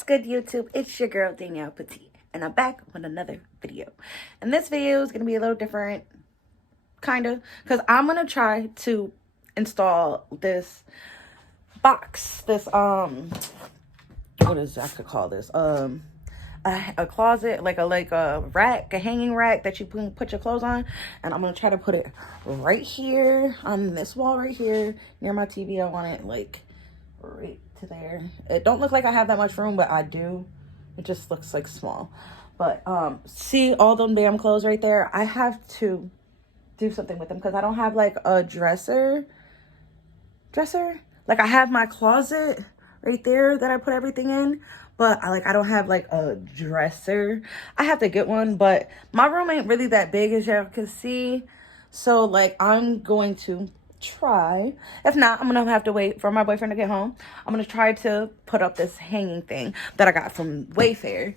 What's good, YouTube? It's your girl Danielle Petit, and I'm back with another video. And this video is gonna be a little different, kinda, because I'm gonna try to install this box, this what is I could call this a closet, like a rack, a hanging rack that you can put your clothes on. And I'm gonna try to put it right here on this wall right here near my TV. I want it like right to there. It don't look like I have that much room, but I do. It just looks like small. But see all them damn clothes right there? I have to do something with them because I don't have like a dresser. Like I have my closet right there that I put everything in, but I don't have like a dresser. I have to get one, but my room ain't really that big, as y'all can see. So like I'm going to try, if not, I'm gonna have to wait for my boyfriend to get home. I'm gonna try to put up this hanging thing that I got from Wayfair,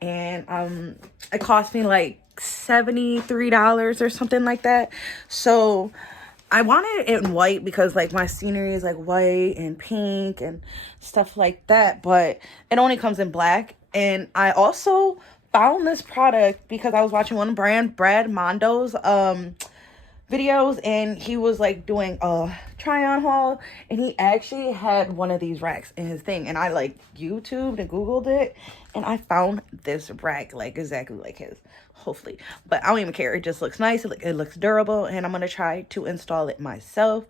and it cost me like $73 or something like that. So I wanted it in white because like my scenery is like white and pink and stuff like that, but it only comes in black. And I also found this product because I was watching one Brad Mondo's videos, and he was like doing a try on haul, and he actually had one of these racks in his thing, and I like YouTubed and Googled it, and I found this rack like exactly like his, hopefully. But I don't even care, it just looks nice, it looks durable, and I'm gonna try to install it myself.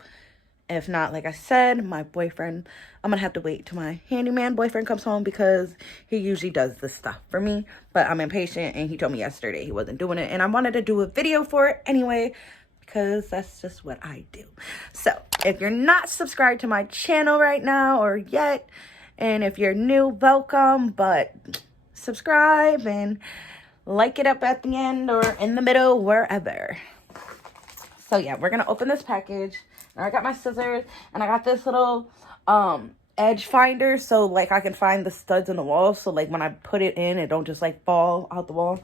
If not, like I said, my boyfriend, I'm gonna have to wait till my handyman boyfriend comes home because he usually does this stuff for me. But I'm impatient, and he told me yesterday he wasn't doing it, and I wanted to do a video for it anyway because that's just what I do. So if you're not subscribed to my channel right now or yet, and if you're new, welcome, but subscribe and like it up at the end or in the middle, wherever. So yeah, we're gonna open this package. Now I got my scissors, and I got this little edge finder, so like I can find the studs in the wall, so like when I put it in, it don't just like fall out the wall.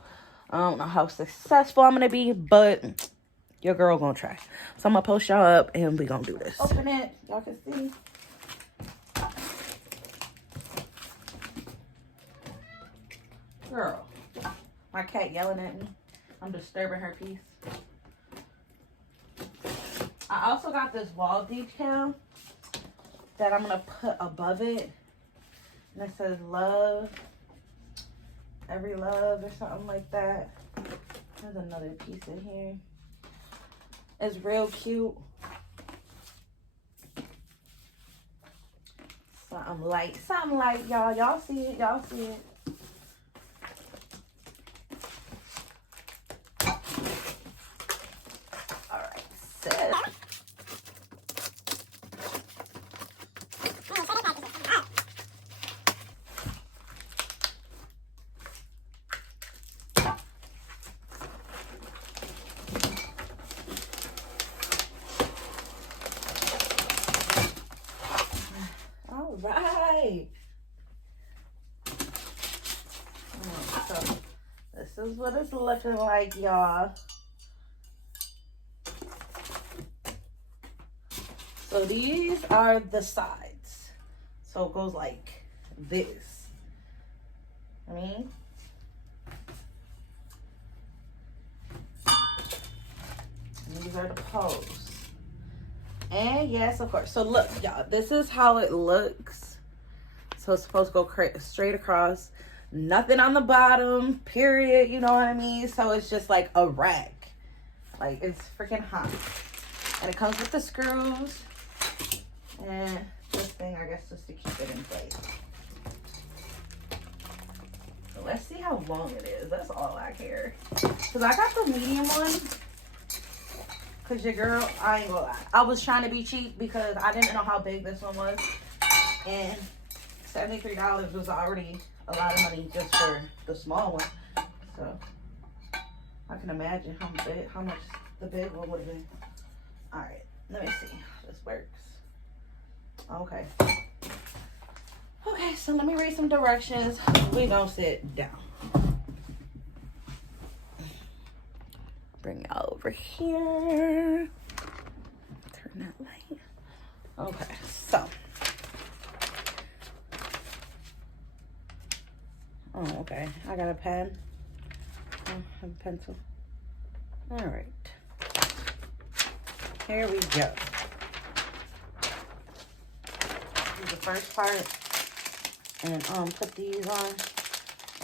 I don't know how successful I'm gonna be, but your girl gonna try. So I'm gonna post y'all up, and we gonna do this. Open it, y'all can see. Girl, my cat yelling at me. I'm disturbing her peace. I also got this wall decal that I'm gonna put above it, and it says love, every love, or something like that. There's another piece in here. It's real cute. Something light, y'all. Y'all see it, y'all see it. All right, so. All right. So this is what it's looking like, y'all. So these are the sides. So it goes like this. And these are the posts. And yes, of course. So look, y'all, this is how it looks. So it's supposed to go straight across. Nothing on the bottom, period. You know what I mean? So it's just like a rack. Like, it's freaking hot. And it comes with the screws. And this thing, I guess, just to keep it in place. So let's see how long it is. That's all I care. Because I got the medium one. Because your girl, I ain't gonna lie, I was trying to be cheap because I didn't know how big this one was. And $73 was already a lot of money just for the small one. So I can imagine how much the big one would have been. All right, let me see how this works. Okay. Okay, so let me read some directions. We gonna sit down. Bring y'all over here. Turn that light. Okay, so Oh, okay. I got a pen. I have a pencil. All right. Here we go. Do the first part and put these on.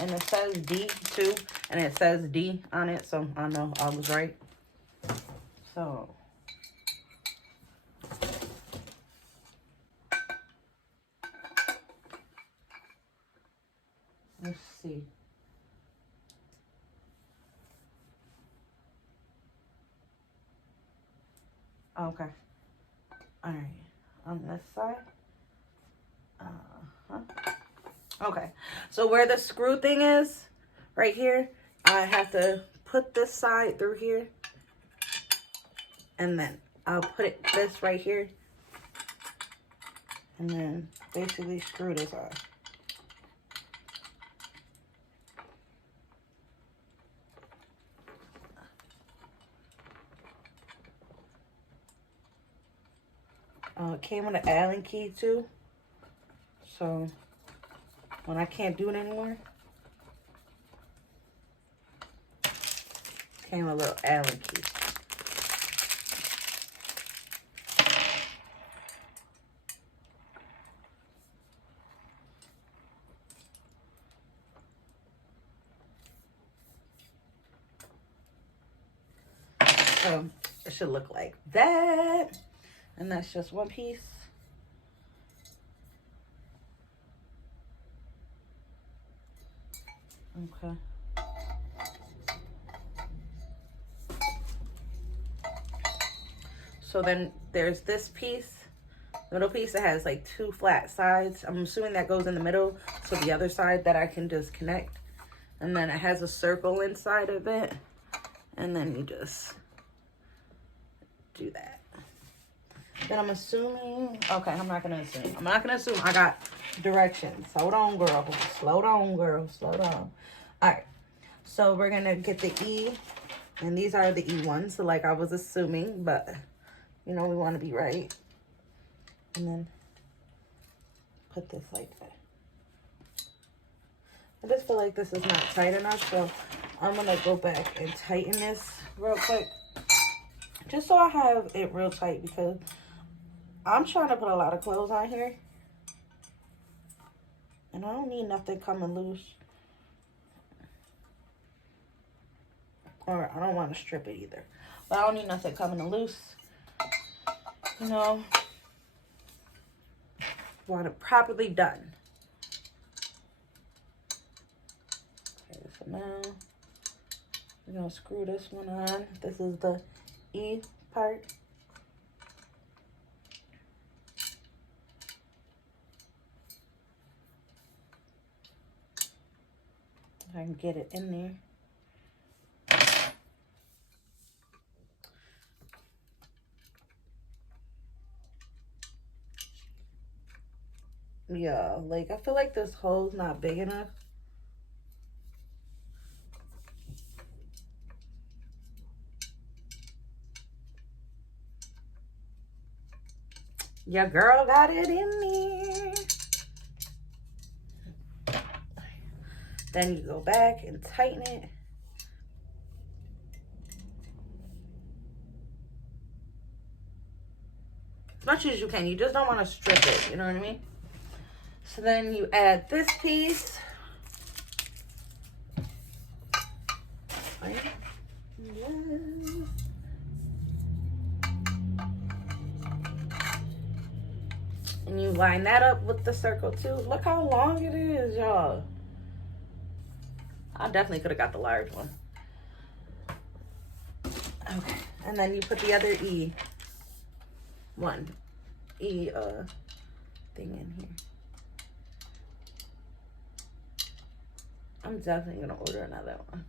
And it says D too, and it says D on it, so I know I was right. So let's see. Okay. All right. On this side. Okay. So where the screw thing is, right here, I have to put this side through here. And then I'll put this right here. And then basically screw this on. It came with an Allen key too. So when I can't do it anymore, came with a little Allen key. So it should look like that. And that's just one piece. Okay. So then there's this piece, middle piece that has like 2 flat sides. I'm assuming that goes in the middle. So the other side that I can just connect. And then it has a circle inside of it. And then you just do that. Then I'm assuming, okay, I'm not gonna assume. I'm not gonna assume. I got directions. Hold on, girl. Slow down, girl. Slow down. All right. So we're gonna get the E, and these are the E ones. So like I was assuming, but you know we want to be right. And then put this like that. I just feel like this is not tight enough, so I'm gonna go back and tighten this real quick, just so I have it real tight because I'm trying to put a lot of clothes on here. And I don't need nothing coming loose. Or I don't want to strip it either. But I don't need nothing coming loose. You know. Want it properly done. Okay, so now we're going to screw this one on. This is the E part. I can get it in there. Yeah, like I feel like this hole's not big enough. Your girl got it in there. Then you go back and tighten it. As much as you can. You just don't want to strip it. You know what I mean? So then you add this piece. Right? Yes. And you line that up with the circle too. Look how long it is, y'all. I definitely could have got the large one. Okay. And then you put the other E thing in here. I'm definitely gonna order another one.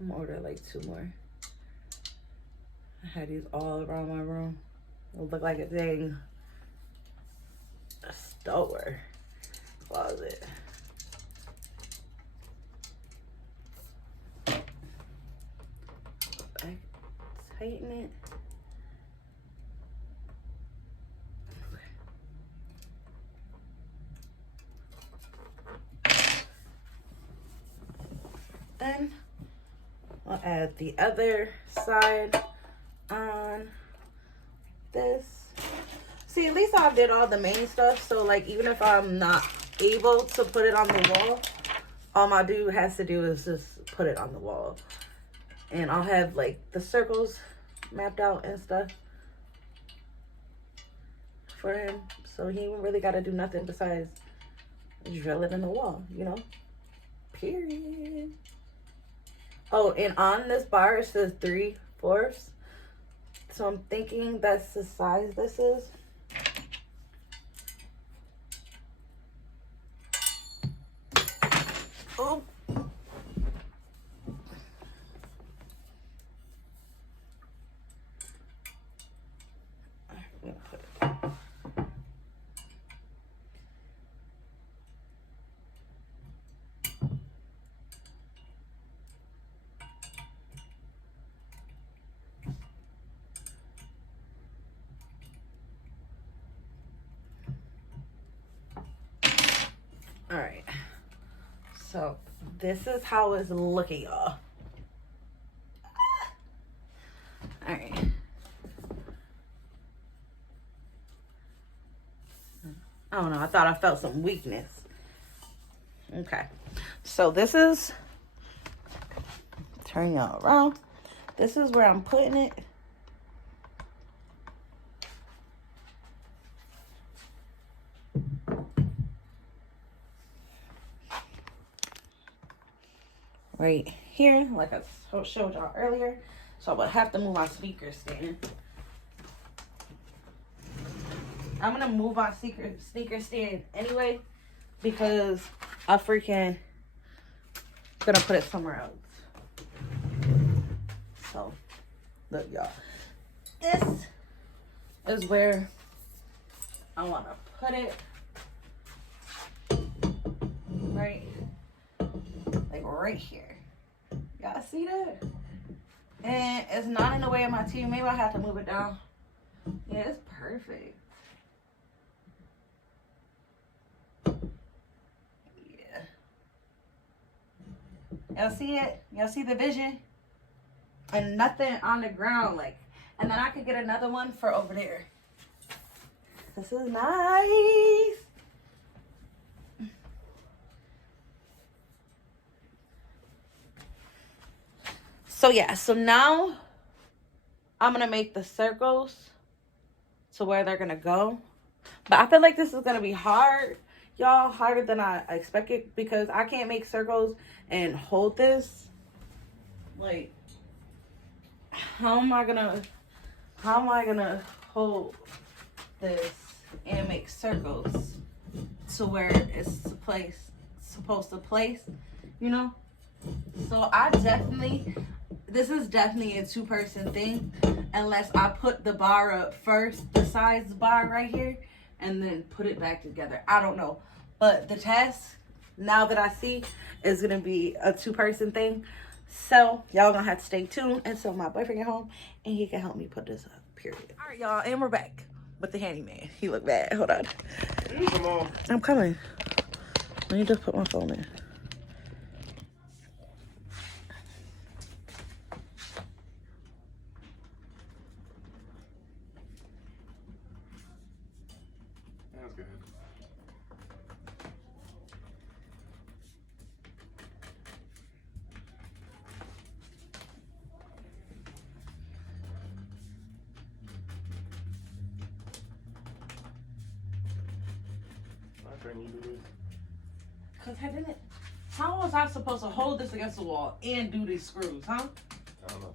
I'm gonna order like 2 more. I had these all around my room. It'll look like a dang store closet. Back, tighten it. Then I'll add the other side on this. See, at least I did all the main stuff. So like, even if I'm not able to put it on the wall, all my dude has to do is just put it on the wall. And I'll have like the circles mapped out and stuff for him. So he ain't really got to do nothing besides drill it in the wall, you know? Period. Oh, and on this bar it says 3/4. So I'm thinking that's the size this is. Oh. All right, so this is how it's looking, y'all. All right. I don't know, I thought I felt some weakness. Okay, so this is, turn y'all around. This is where I'm putting it. Right here, like I showed y'all earlier. So I would have to move my speaker stand. I'm gonna move my speaker stand anyway because I freaking gonna put it somewhere else. So look, y'all, this is where I want to put it. Right here. Y'all see that? And it's not in the way of my TV. Maybe I have to move it down. Yeah, it's perfect. Yeah. Y'all see it? Y'all see the vision? And nothing on the ground, like. And then I could get another one for over there. This is nice. So yeah, so now I'm gonna make the circles to where they're gonna go. But I feel like this is gonna be hard, y'all, harder than I expected, because I can't make circles and hold this. Like, how am I gonna hold this and make circles to where it's supposed to place, you know? So this is definitely a two-person thing, unless I put the bar up first, the size bar right here, and then put it back together. I don't know. But the test, now that I see, is going to be a two-person thing. So y'all going to have to stay tuned until my boyfriend get home, and he can help me put this up, period. All right, y'all, and we're back with the handyman. He looked bad. Hold on. Come on. I'm coming. Let me just put my phone in. That's good. Why couldn't you do this? Because I didn't. How was I supposed to hold this against the wall and do these screws, huh? I don't know.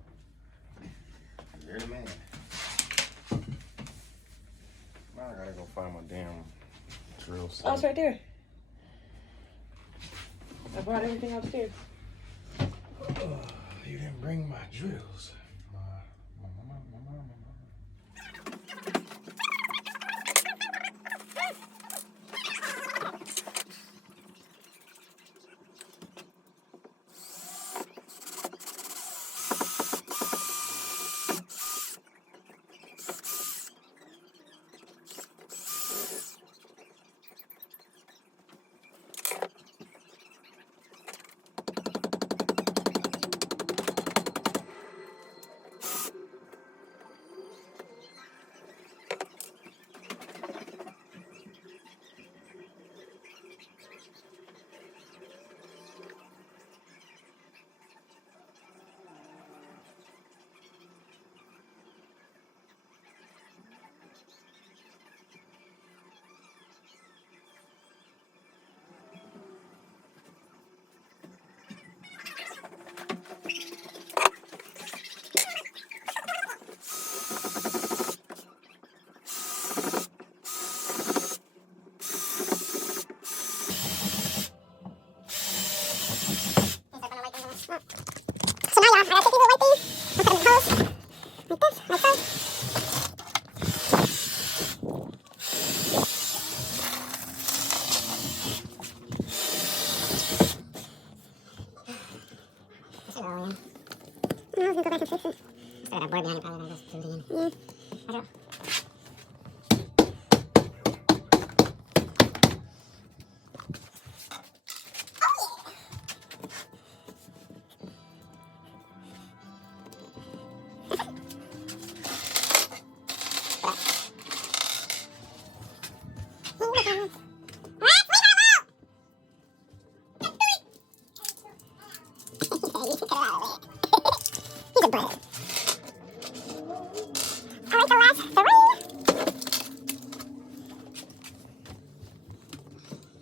You're the man. Now I gotta go find my damn drill set. Oh, it's right there. I brought everything upstairs. You didn't bring my drills. can go back and fix it. Still got a board behind it, probably just do it again. Yeah. I don't. He's a bird. I like the last three.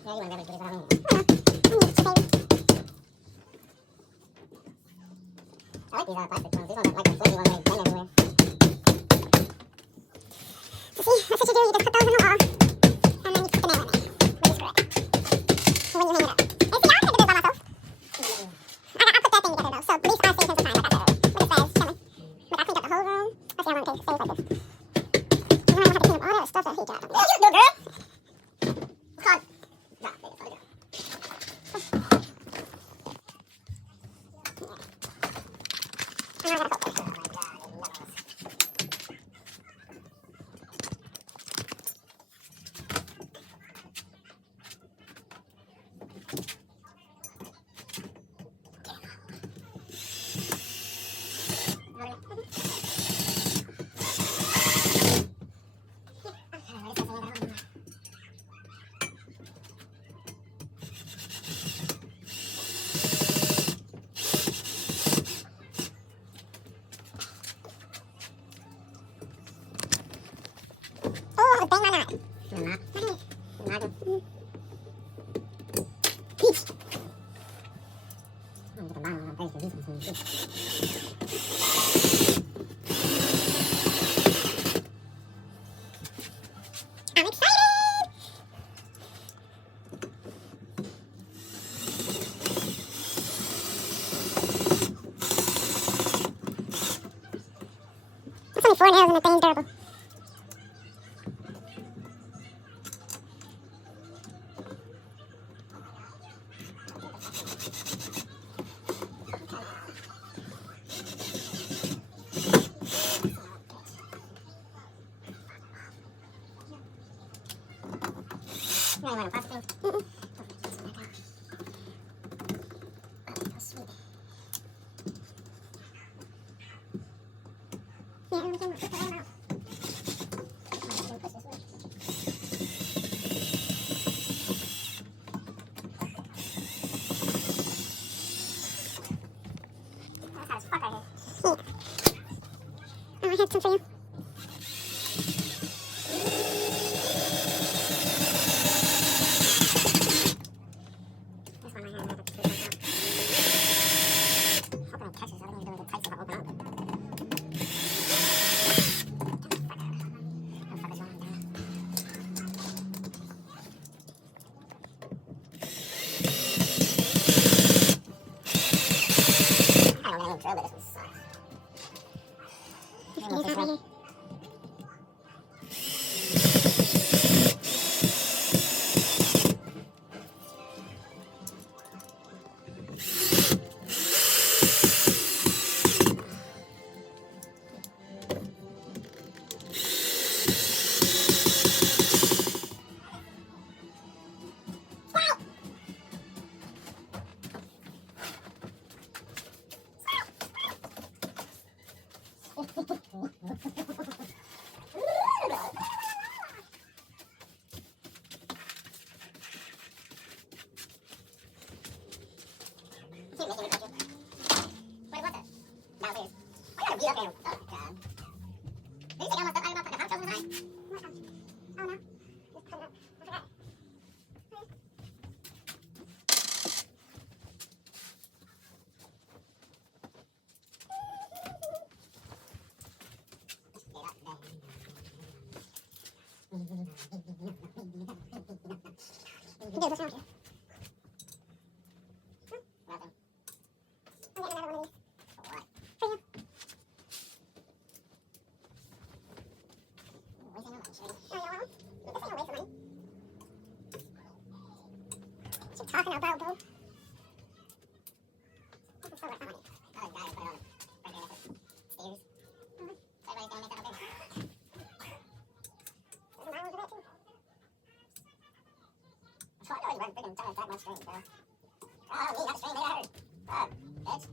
Yeah, you want to get it on. I like these plastic ones. These ones are like the flimsy ones they blend everywhere. See, that's what you do. You just put those in the wall, and then you put the nail in it. Really screw it. And then you hang it up. And see, I don't have to do this by myself. I put that thing together though, so at least I save some time. I got that already. Look at this, show me. Look, I cleaned up the whole room. Let's see how long it takes. Stays like this. And then I have to clean up all that stuff that he got. Yeah, you do, girl. It's called. Nah, there you go. And I gotta go. Oh my God, I love this. Oh, bang my knot. You're not? You're not. Peach. I'm gonna get the bottom of my face because this one's going to I'm excited! It's only 4 nails and the thing's durable. No, you want a plastic thing? Mm-mm. Oh, sweet. Yeah, everything will put the rim out. Push this way. That's hot as fuck right here. Yeah. Oh, I have some for you. This one I have to screw back out. Hoping it catches. I don't even know if it tights if I open up. I don't know, drill, but this one sucks. This one right here. Do this one here. Nothing. I'm getting another one of these. For what? For you. Wasting your money, Shirley. Oh, you want one? This ain't a waste of money. What you talking about, boo? This is so worth my money. Oh, got it. Put it on. Right there, that's it. wasn't freaking trying to attack my stream, bro. Oh, me, not the stream, nigga, I heard. Fuck, bitch.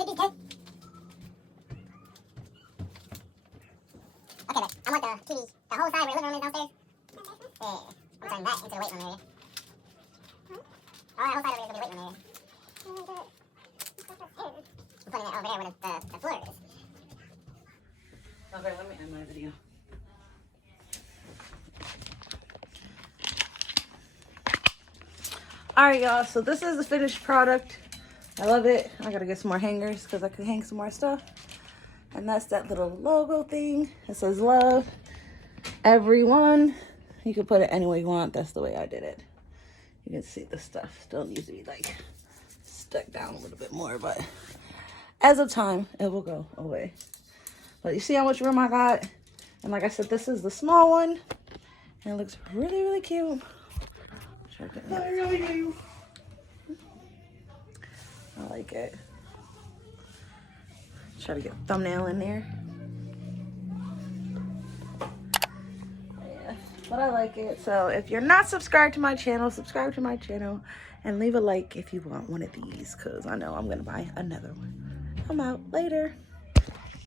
What you doing? I want the TV, the whole side where the living room is downstairs. Yeah, I'm turning that into the weight room area. Oh, that whole side over there is going to be weight room area. I'm putting it over there where the floor is. Okay, let me end my video. Alright, y'all, so this is the finished product. I love it. I gotta get some more hangers because I could hang some more stuff. And that's that little logo thing. It says love everyone. You can put it any way you want. That's the way I did it. You can see the stuff still needs to be like stuck down a little bit more, but as of time, it will go away. But you see how much room I got? And like I said, this is the small one. And it looks really, really cute. I like it. Try to get a thumbnail in there. Yeah, but I like it. So if you're not subscribed to my channel, subscribe to my channel and leave a like if you want one of these, because I know I'm going to buy another one. I'm out later.